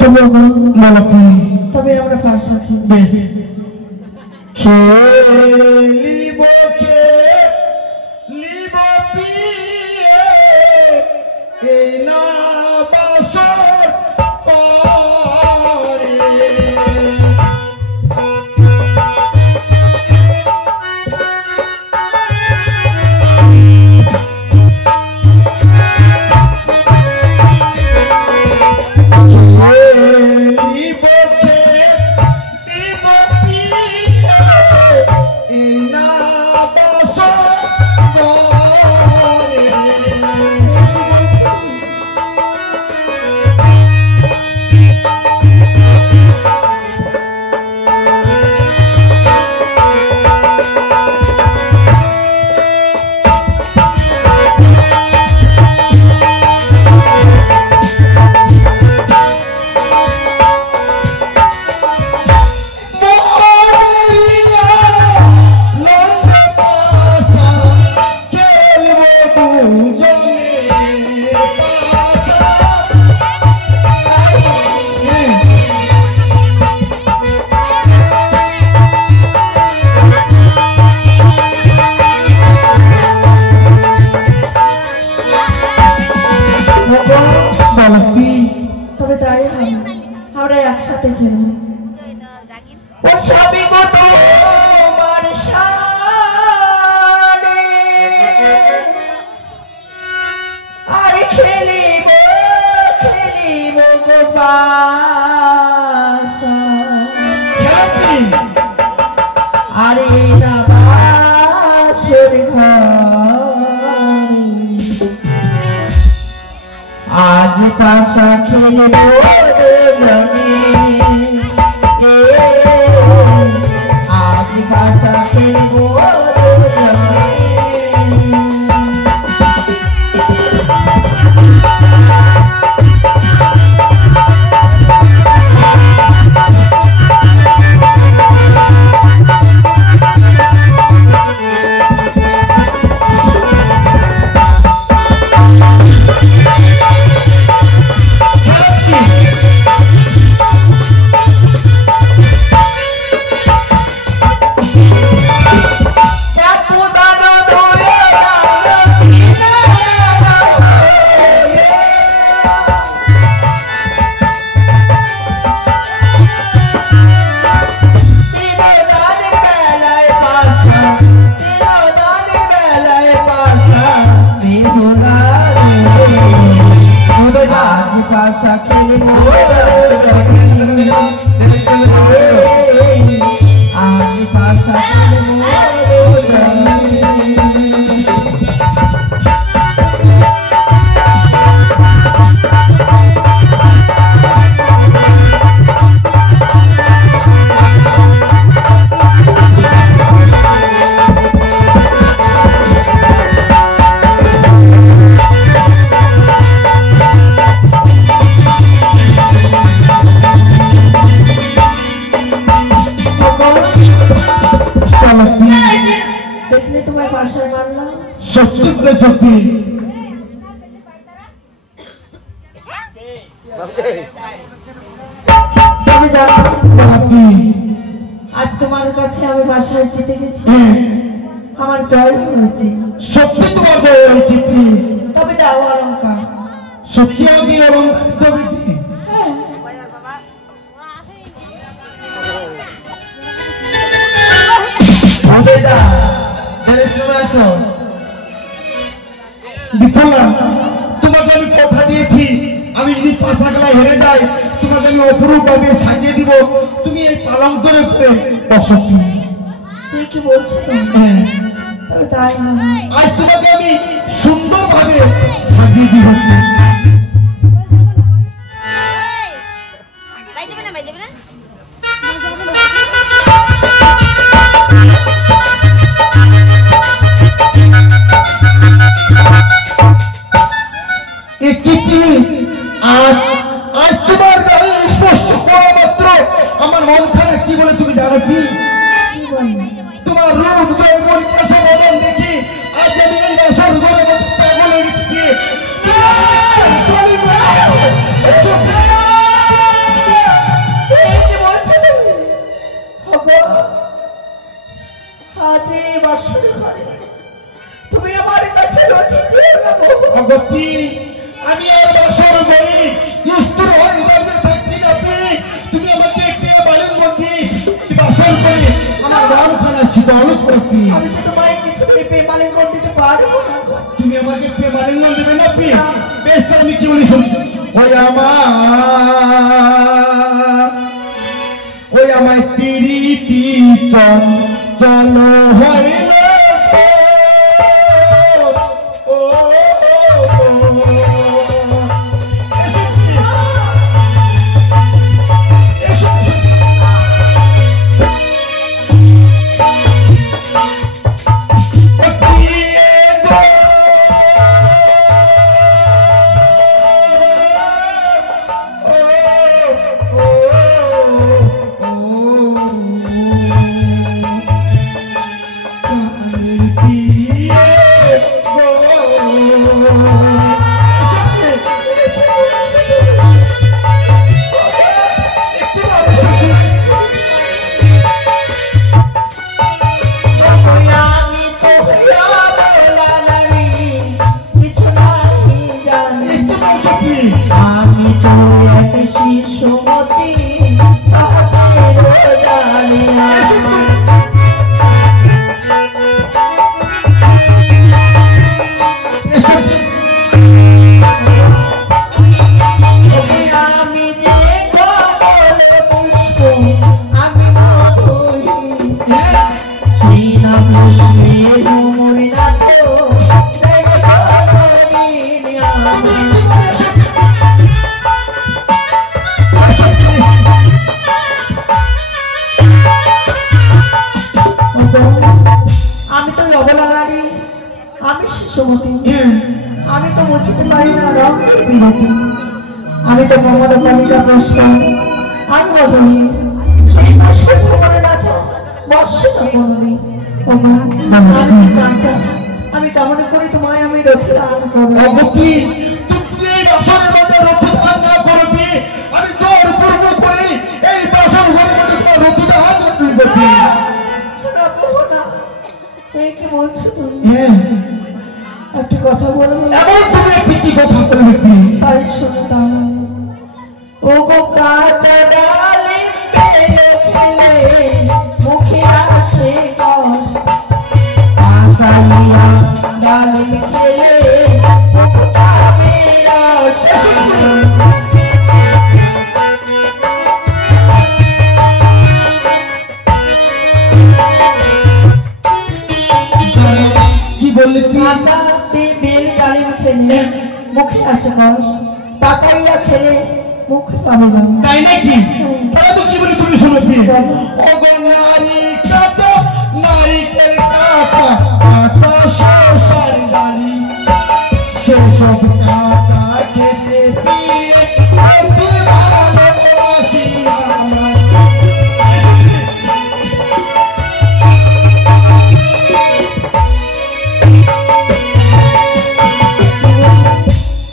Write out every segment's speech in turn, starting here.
তবে মালাপি তবে আমরা পাশা খেলি বেশ খেলিব খেলিব পিয়ে এই না বাসর পারে তবে তাই আমরা একসাথে খেলবো আর খেলিব খেলিব আরে না বাসর আজ পাশা খেলব আজ পাশা খেলব দেখলে তোমায় পাশে মারলাম সত্যি করে সত্যি তুমি জানো আজ তোমার কাছে আমি বাসায় জিতে গেছি আমার জয় হয়েছে সত্যি তোমার জয় হয়েছে তবে দাও অলঙ্কার সত্যি আমি অলঙ্কার দেবে তোমাকে আমি কথা দিয়েছি আমি যদি পাশা খেলায় হেরে যাই তোমাকে আমি অপরূপ ভাবে সাজিয়ে দিব তুমি এই পালঙ্কের উপরে বসো কি বলছো তাই আজ তোমাকে আমি সুন্দর ভাবে সাজিয়ে দিব আজ তোমার স্পর্শ করা মাত্র আমার মন খানে কি বলে তুমি জানো কি তোমার রূপ যৌবন কেশে বদন দেখি আজ আমি এই বছর ঘরে পাগল হয়ে গিয়ে নাকি? আমি তো তোমায় কিছুতেই প্রেমালিঙ্গন দিতে পারবো না। তুমি আমাকে প্রেমালিঙ্গন দেবে না? বেশ, তাহলে আমি কি বলি শুনি। ওই আমার প্রীতি চঞ্চল হইল আমি তো বুঝতে পারি না রঙের বিরতি। আমি তো মোহাম্মদ কালিকা প্রশ্ন আমি বদলি সেই বর্ষের মনে রাখো বর্ষে না কোনদিন। আমি কামনা করি তোমায় আমি রথে দান করবো। তুমি এই বছরের মধ্যে রথে দান না করবি, আমি জোর পূর্ব করি এই বছর তোমার রথে দান করবি। কি বলছো তুমি? একটা কথা বলবো। এমন তুমি একটি কি কথা বলবে? তাই শুনে দাও। ও গো কাঁচা ডালিম পেলে খেলে মুখে আসে কষ, কাঁচালিয়া ডালিম খেলে মুখে পাবে রস। কি বললি? কাঁচা বেল ডালিম খেলে মুখে আসে কষ, পাকাইয়া খেলে মুখ পাবে না। তাই নাকি? তাহলে তো কি বলি তুমি শোনো। ও গো নারী কাঁচা নারিকেল কাঁচা কাঁচা শশার ডালি, সেসব কাঁচা খেতে দিয়ে অতি ভালোবাসি আমার।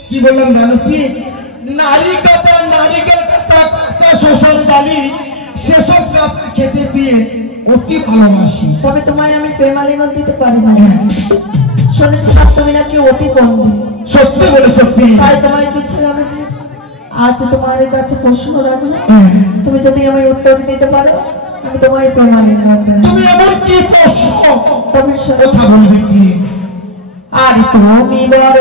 কি বললাম জানো কি? নারী কাঁচা নারিকেল কাঁচা কাঁচা শশার ডালি, সেসব কাঁচা খেতে পেয়ে অতি ভালোবাসি। তবে তোমায় আমি প্রেমালিঙ্গন দিতে পারি না। শুনেছি তুমি নাকি অতি বন্ধু। সত্যি বলে সত্যি। তাই তোমায় কিছু আমি আজ তোমার কাছে প্রশ্ন রাখবো। তুমি যদি আমায় উত্তর দিতে পারো আমি তোমায় প্রেমালিঙ্গন দেব। তুমি এমন কি প্রশ্ন? তবে কথা বলবে কি? আর তুমি বড়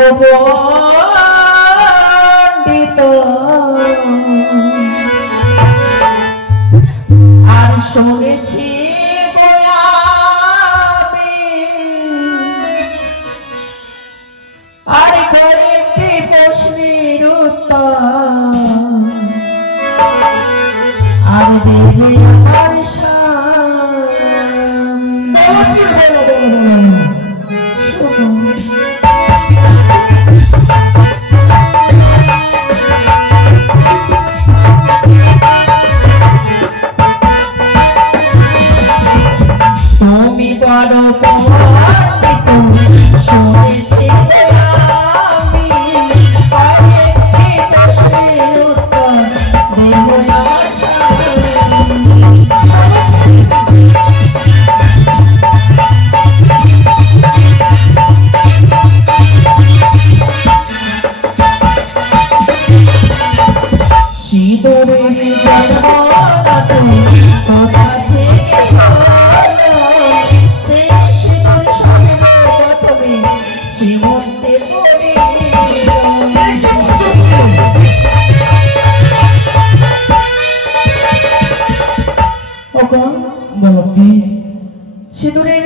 আর শুনেছি আর কয়েকটি প্রশ্নের উত্তর আর দেবে আমার স্বামী।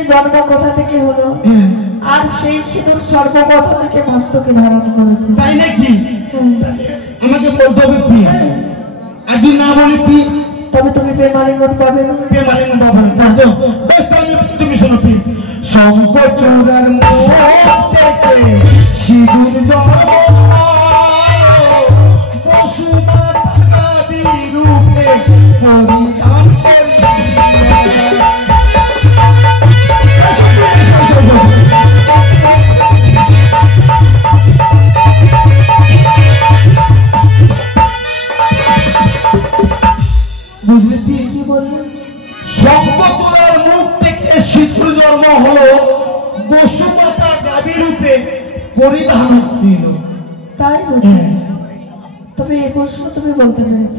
জন্ম কোথা থেকে হলো আর সেই সিঁদুর সর্বপ্রথম থেকে মস্তকে ধারণ করেছে। তাই নাকি? আমাকে বলতে হবে কি? আজই না বলি কি তবে তুমি প্রেমালিঙ্গন পাবে না। প্রেমালিঙ্গন পাবে না তো বেশ, তাহলে তুমি শোনো কি শঙ্করচূড়ার মুখ থেকে সিঁদুর জন্ম বসুমাতা রূপে পরিধান করি। বুঝলি কি বললি? শঙ্করচূড়ার মুখ থেকে শিশুর জন্ম হলো বসুমাতা গাভী রূপে পরিধান করিল। তাই বুঝি? তবে এই প্রশ্ন তুমি বলতে পেরেছ,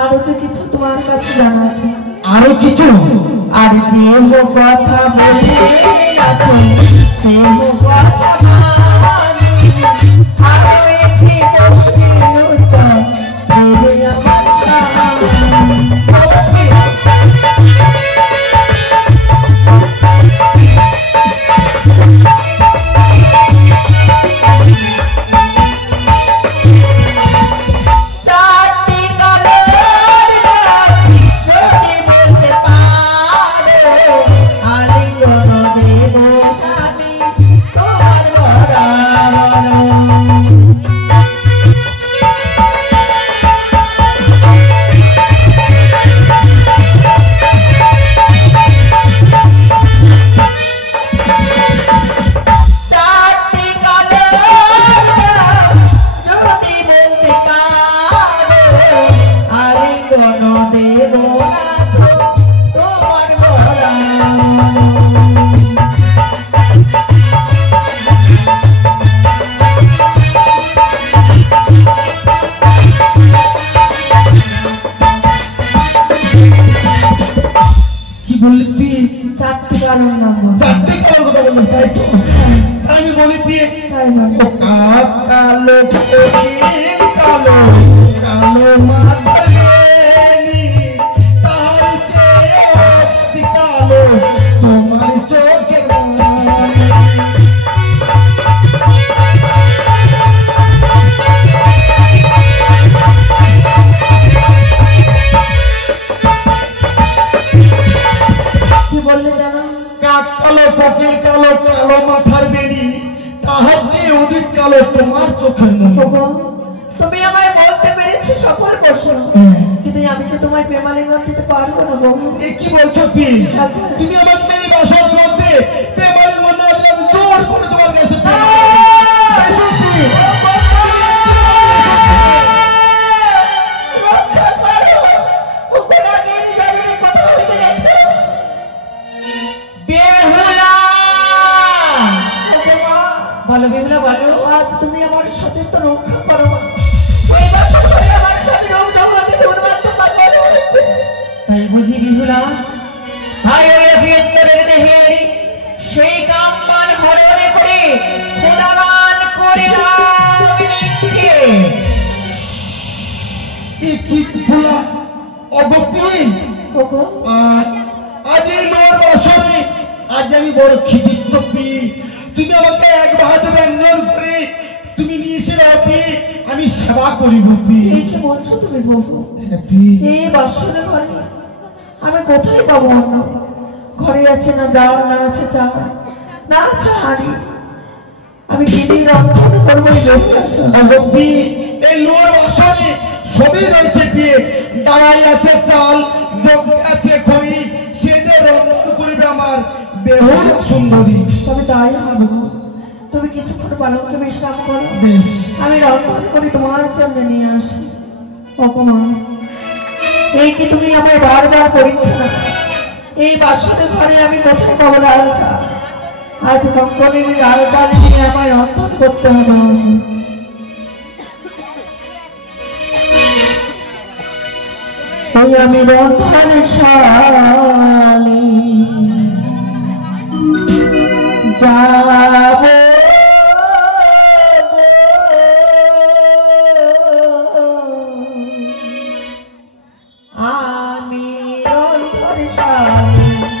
আরো যে কিছু তোমার কাছে জানা আছে। আরো কিছু? আর যে কথা বলতে রাখো সে কথা মানি, আরো একটি প্রশ্নের উত্তর দেবে আমার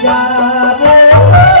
যাব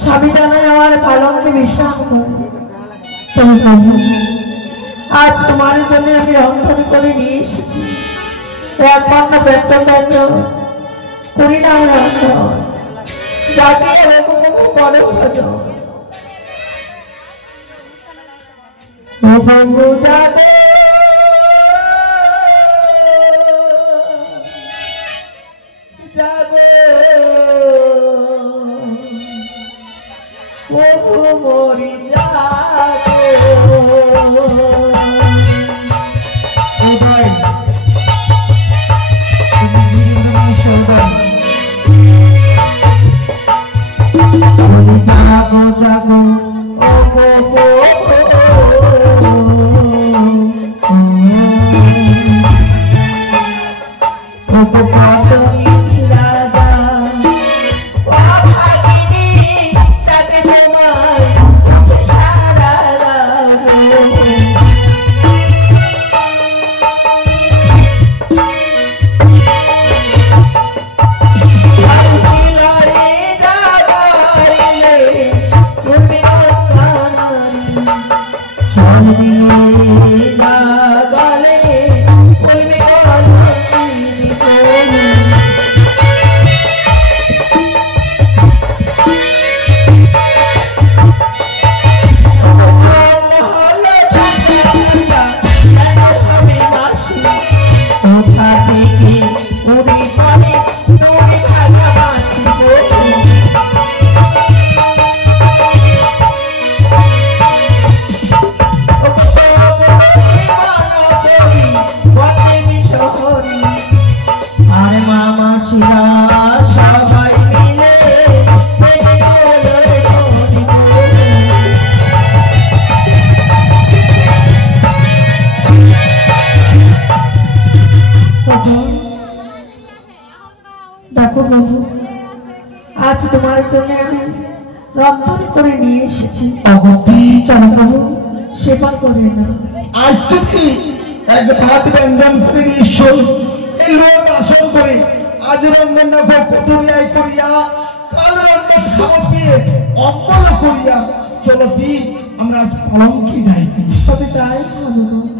স্বামী জানায় আমার পালঙ্কে বিশ্রাম করে। তবে প্রভু, আজ তোমার জন্য আমি রন্ধন করে নিয়ে এসেছি একবার না বেচন্ড করি না রন্ধন, যাকে এরকম করে ভজন। ও প্রভু যাবে যাবে প্রভু মরি যাবে। ও ভাই তুমি জাগো জাগো ও প্রভু দেখো বাবু, আজ তোমার জন্য আমি রন্ধন করে নিয়ে এসেছি। চলো বাবু, সেবা করে না। আজ তুমি এক ভাত রন্ধন করে নিশ্চয় এই লোক আসন করে আজ রন্ধন না কটুরিয়ায় করিয়া কাল রন্ধন খাওয়া পেয়ে অম্বল করিয়া চলো পি আমরা আজ পালঙ্কি যাই। তবে তাই ভালো